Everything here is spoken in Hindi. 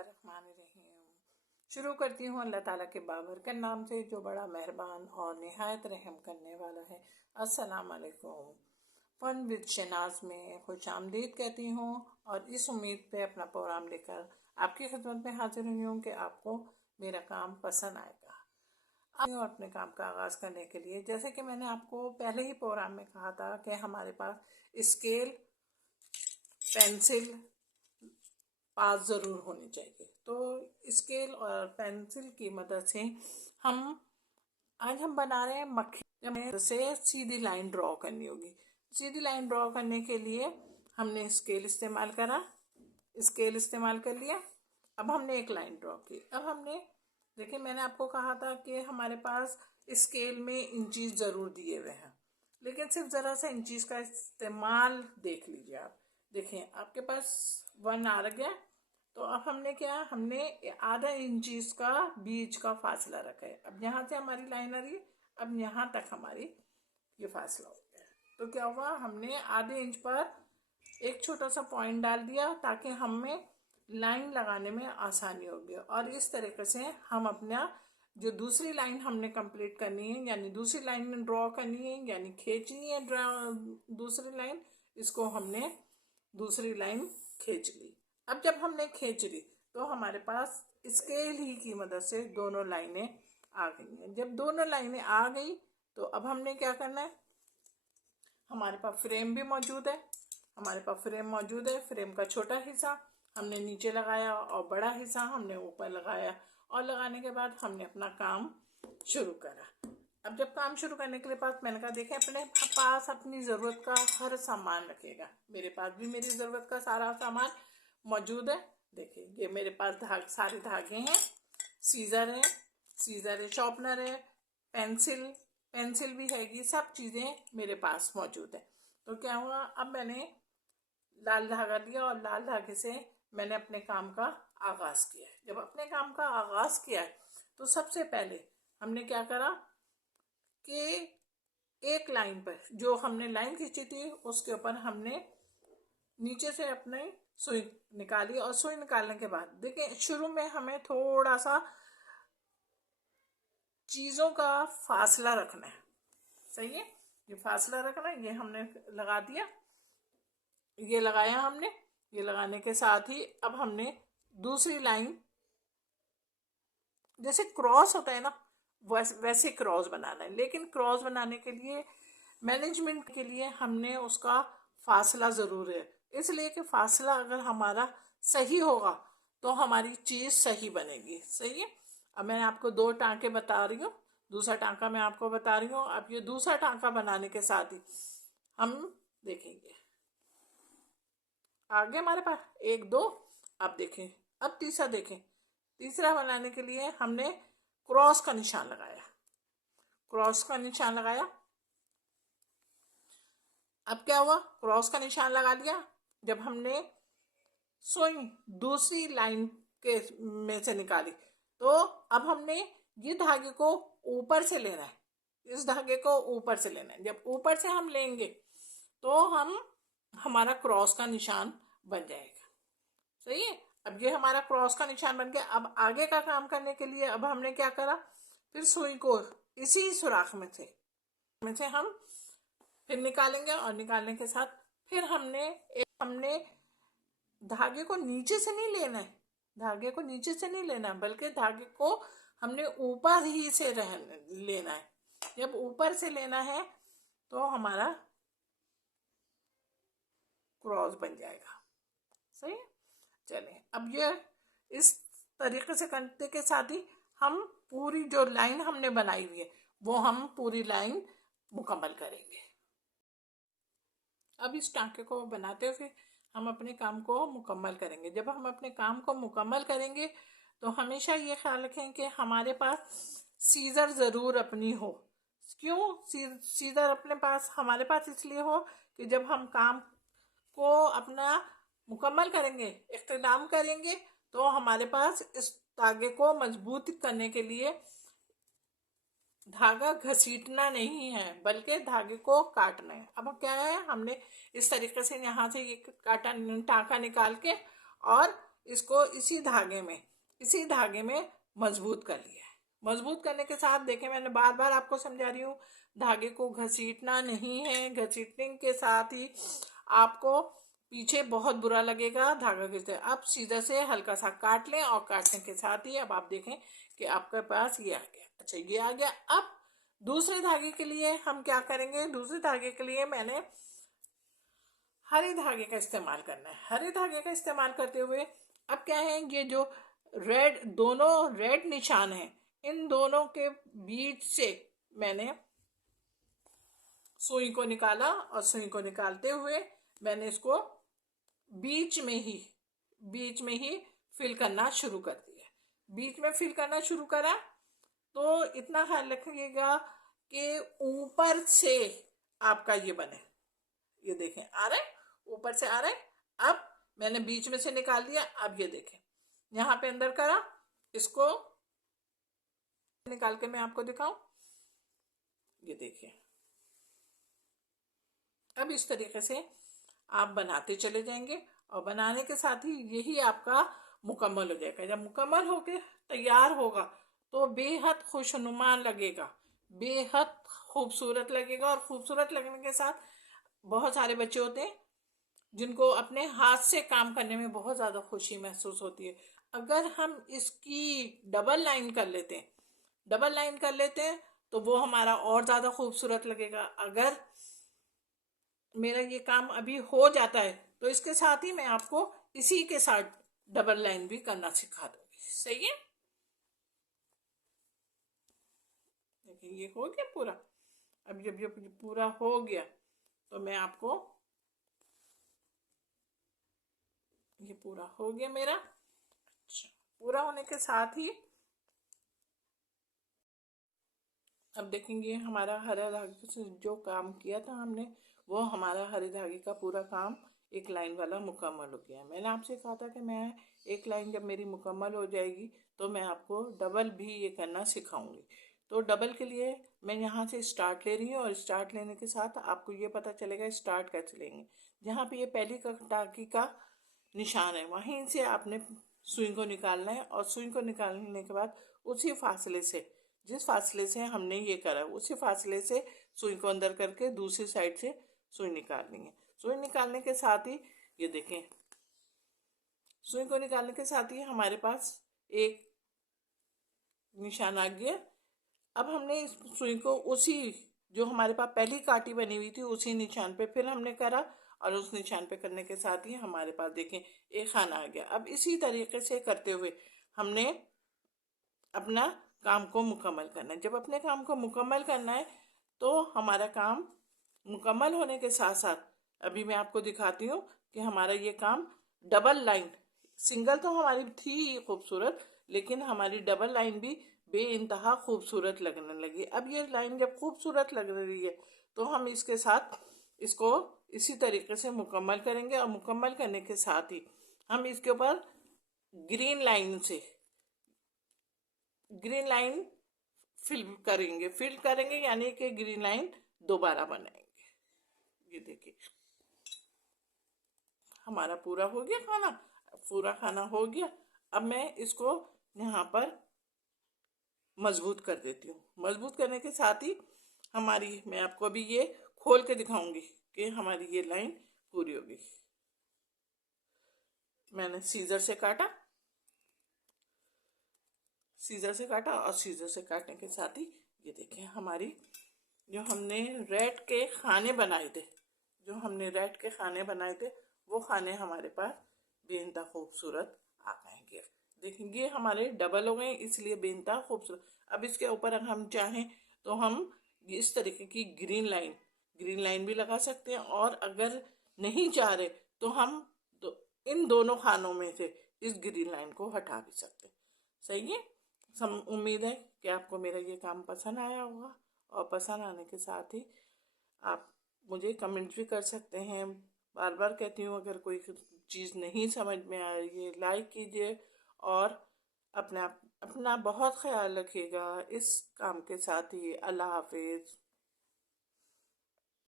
बिस्मिल्लाहिर्रहमानिर्रहीम। शुरू करती हूँ अल्लाह ताला के बाबरकत नाम से जो बड़ा मेहरबान और निहायत रहम करने वाला है। अस्सलाम वालेकुम। फन विद शनाज में खुश आमदीद कहती हूँ और इस उम्मीद पे अपना प्रोग्राम लेकर आपकी खिदमत में हाजिर हुई हूँ कि आपको मेरा काम पसंद आएगा। और अपने काम का आगाज़ करने के लिए जैसे कि मैंने आपको पहले ही प्रोग्राम में कहा था कि हमारे पास स्केल, पेंसिल, पास ज़रूर होनी चाहिए। तो स्केल और पेंसिल की मदद से आज हम बना रहे हैं मक्खी। हमें से सीधी लाइन ड्रॉ करनी होगी। सीधी लाइन ड्रॉ करने के लिए हमने स्केल इस्तेमाल कर लिया। अब हमने एक लाइन ड्रॉ की। अब हमने देखिए, मैंने आपको कहा था कि हमारे पास स्केल में इंचीज ज़रूर दिए हुए हैं, लेकिन सिर्फ ज़रा सा इंचीज का इस्तेमाल देख लीजिए। आप देखिए, आपके पास 1 आ गया। तो अब हमने आधा इंचीज का बीच का फासला रखा है। अब यहाँ से हमारी लाइन आ रही है, अब यहाँ तक हमारी ये फासला हो गया। तो क्या हुआ, हमने आधे इंच पर एक छोटा सा पॉइंट डाल दिया ताकि हमें लाइन लगाने में आसानी होगी। और इस तरीके से हम अपना जो दूसरी लाइन हमने कंप्लीट करनी है, यानी दूसरी लाइन ड्रॉ करनी है, यानी खींचनी है दूसरी लाइन, इसको हमने दूसरी लाइन खींच ली। अब जब हमने खींच ली तो हमारे पास स्केल ही की मदद से दोनों लाइनें आ गई हैं। जब दोनों लाइनें आ गई तो अब हमने क्या करना है, हमारे पास फ्रेम भी मौजूद है। फ्रेम का छोटा हिस्सा हमने नीचे लगाया और बड़ा हिस्सा हमने ऊपर लगाया, और लगाने के बाद हमने अपना काम शुरू करा। अब जब काम शुरू करने के लिए मैंने कहा देखें, अपने पास अपनी ज़रूरत का हर सामान रखेगा। मेरे पास भी मेरी ज़रूरत का सारा सामान मौजूद है। देखिए, ये मेरे पास सारे धागे हैं, सीज़र है, शॉर्पनर है, पेंसिल भी है, ये सब चीज़ें मेरे पास मौजूद है। तो क्या हुआ, अब मैंने लाल धागा लिया और लाल धागे से मैंने अपने काम का आगाज़ किया। जब अपने काम का आगाज़ किया तो सबसे पहले हमने क्या करा कि एक लाइन पर जो हमने लाइन खींची थी उसके ऊपर हमने नीचे से अपने सुई निकाली। और सुई निकालने के बाद देखिए, शुरू में हमें थोड़ा सा चीज़ों का फासला रखना है। सही है, ये फासला रखना है। ये हमने लगा दिया, ये लगाया हमने। ये लगाने के साथ ही अब हमने दूसरी लाइन, जैसे क्रॉस होता है ना, वैसे क्रॉस बनाना है। लेकिन क्रॉस बनाने के लिए, मैनेजमेंट के लिए हमने उसका फासला ज़रूर है, इसलिए कि फासला अगर हमारा सही होगा तो हमारी चीज़ सही बनेगी। सही है। अब मैं आपको 2 टाँके बता रही हूँ, दूसरा टाँका मैं आपको बता रही हूँ। अब ये दूसरा टाँका बनाने के साथ ही हम देखेंगे, आगे हमारे पास 1 2। अब देखें, अब तीसरा देखें। तीसरा बनाने के लिए हमने क्रॉस का निशान लगाया। अब क्या हुआ, क्रॉस का निशान लगा दिया। जब हमने सुई दूसरी लाइन के में से निकाली तो अब हमने ये धागे को ऊपर से लेना है। इस धागे को ऊपर से लेना है। जब ऊपर से हम लेंगे तो हमारा क्रॉस का निशान बन जाएगा। सही है। अब ये हमारा क्रॉस का निशान बन गया। अब आगे का काम करने के लिए अब हमने क्या करा, फिर सुई को इसी सुराख में से हम फिर निकालेंगे, और निकालने के साथ फिर हमने धागे को नीचे से नहीं लेना है, बल्कि धागे को हमने ऊपर ही से लेना है। जब ऊपर से लेना है तो हमारा क्रॉस बन जाएगा। सही है। चलिए, अब ये इस तरीके से करने के साथ ही हम पूरी जो लाइन हमने बनाई हुई है वो हम पूरी लाइन मुकम्मल करेंगे। अब इस टाँके को बनाते हुए हम अपने काम को मुकम्मल करेंगे। जब हम अपने काम को मुकम्मल करेंगे तो हमेशा ये ख्याल रखें कि हमारे पास सीज़र ज़रूर अपनी हो। क्यों सीज़र हमारे पास इसलिए हो कि जब हम काम को अपना मुकम्मल करेंगे, इख्तिताम करेंगे, तो हमारे पास इस धागे को मजबूत करने के लिए धागा घसीटना नहीं है, बल्कि धागे को काटना है। अब क्या है, हमने इस तरीके से यहाँ से ये टाँका निकाल के और इसको इसी धागे में मजबूत कर लिया है। मजबूत करने के साथ देखें, मैंने बार बार आपको समझा रही हूँ, धागे को घसीटना नहीं है। घसीटने के साथ ही आपको पीछे बहुत बुरा लगेगा धागा खींचते। अब सीधा से हल्का सा काट लें और काटने के साथ ही अब आप देखें कि आपके पास ये आ गया। अच्छा, ये आ गया। अब दूसरे धागे के लिए हम क्या करेंगे? दूसरे धागे के लिए मैंने हरे धागे का इस्तेमाल करना है। हरे धागे का इस्तेमाल करते हुए अब क्या है, ये जो दोनों रेड निशान हैं, इन दोनों के बीच से मैंने सुई को निकाला और सुई को निकालते हुए मैंने इसको बीच में ही फिल करना शुरू कर दिया। बीच में फिल करना शुरू करा तो इतना ख्याल रखिएगा कि ऊपर से आपका ये बने। ये देखें, आ रहा है, ऊपर से आ रहा है। अब मैंने बीच में से निकाल दिया। अब ये देखें, यहाँ पे अंदर करा, इसको निकाल के मैं आपको दिखाऊं। ये देखिए, अब इस तरीके से आप बनाते चले जाएंगे और बनाने के साथ ही यही आपका मुकम्मल हो जाएगा। जब मुकम्मल होके तैयार होगा तो बेहद खुशनुमा लगेगा, बेहद खूबसूरत लगेगा। और खूबसूरत लगने के साथ बहुत सारे बच्चे होते हैं जिनको अपने हाथ से काम करने में बहुत ज़्यादा खुशी महसूस होती है। अगर हम इसकी डबल लाइन कर लेते हैं तो वो हमारा और ज़्यादा खूबसूरत लगेगा। अगर मेरा ये काम अभी हो जाता है तो इसके साथ ही मैं आपको इसी के साथ डबल लाइन भी करना सिखा दूंगी। सही है? देखिए, ये हो गया पूरा। अब जब ये पूरा हो गया तो मैं आपको, ये पूरा हो गया मेरा। अच्छा, पूरा होने के साथ ही अब देखेंगे हमारा हरे धागे से जो काम किया था हमने, वो हमारा हरे धागे का पूरा काम एक लाइन वाला मुकम्मल हो गया। मैंने आपसे कहा था कि मैं एक लाइन जब मेरी मुकम्मल हो जाएगी तो मैं आपको डबल भी ये करना सिखाऊंगी। तो डबल के लिए मैं यहाँ से स्टार्ट ले रही हूँ और स्टार्ट लेने के साथ आपको ये पता चलेगा स्टार्ट कैसे लेंगे। जहाँ पे ये पहली टाकी का निशान है वहीं से आपने सुई को निकालना है और सुई को निकालने के बाद उसी फासले से, जिस फासले से हमने ये करा उसी फासले से सुई को अंदर करके दूसरी साइड से सुई निकालनी है। सुई निकालने के साथ ही ये देखें, सुई को निकालने के साथ ही हमारे पास एक निशान आ गया। अब हमने इस सुई को उसी जो हमारे पास पहली काटी बनी हुई थी उसी निशान पे फिर हमने करा और उस निशान पे करने के साथ ही हमारे पास देखें एक खाना आ गया। अब इसी तरीके से करते हुए हमने अपना काम को मुकम्मल करना है। जब अपने काम को मुकम्मल करना है तो हमारा काम मुकम्मल होने के साथ साथ अभी मैं आपको दिखाती हूँ कि हमारा ये काम डबल लाइन, सिंगल तो हमारी थी ही खूबसूरत, लेकिन हमारी डबल लाइन भी बेइंतहा खूबसूरत लगने लगी। अब ये लाइन जब खूबसूरत लग रही है तो हम इसके साथ इसको इसी तरीके से मुकम्मल करेंगे और मुकम्मल करने के साथ ही हम इसके ऊपर ग्रीन लाइन फिल करेंगे यानी कि ग्रीन लाइन दोबारा बनाएंगे। ये देखिए, हमारा पूरा हो गया खाना, पूरा खाना हो गया। अब मैं इसको यहाँ पर मजबूत कर देती हूँ। मजबूत करने के साथ ही मैं आपको अभी ये खोल के दिखाऊंगी कि हमारी ये लाइन पूरी होगी। मैंने सीजर से काटा और सीजर से काटने के साथ ही ये देखें हमारी जो हमने रेड के खाने बनाए थे वो खाने हमारे पास बेइंतहा खूबसूरत आ जाएंगे। देखेंगे हमारे डबल हो गए इसलिए बेइंतहा खूबसूरत। अब इसके ऊपर अगर हम चाहें तो हम इस तरीके की ग्रीन लाइन भी लगा सकते हैं और अगर नहीं चाह रहे तो हम इन दोनों खानों में से इस ग्रीन लाइन को हटा भी सकते हैं। सही है? उम्मीद है कि आपको मेरा ये काम पसंद आया होगा और पसंद आने के साथ ही आप मुझे कमेंट भी कर सकते हैं। बार बार कहती हूँ अगर कोई चीज़ नहीं समझ में आ रही है लाइक कीजिए और अपना बहुत ख्याल रखिएगा। इस काम के साथ ही अल्लाह हाफिज़।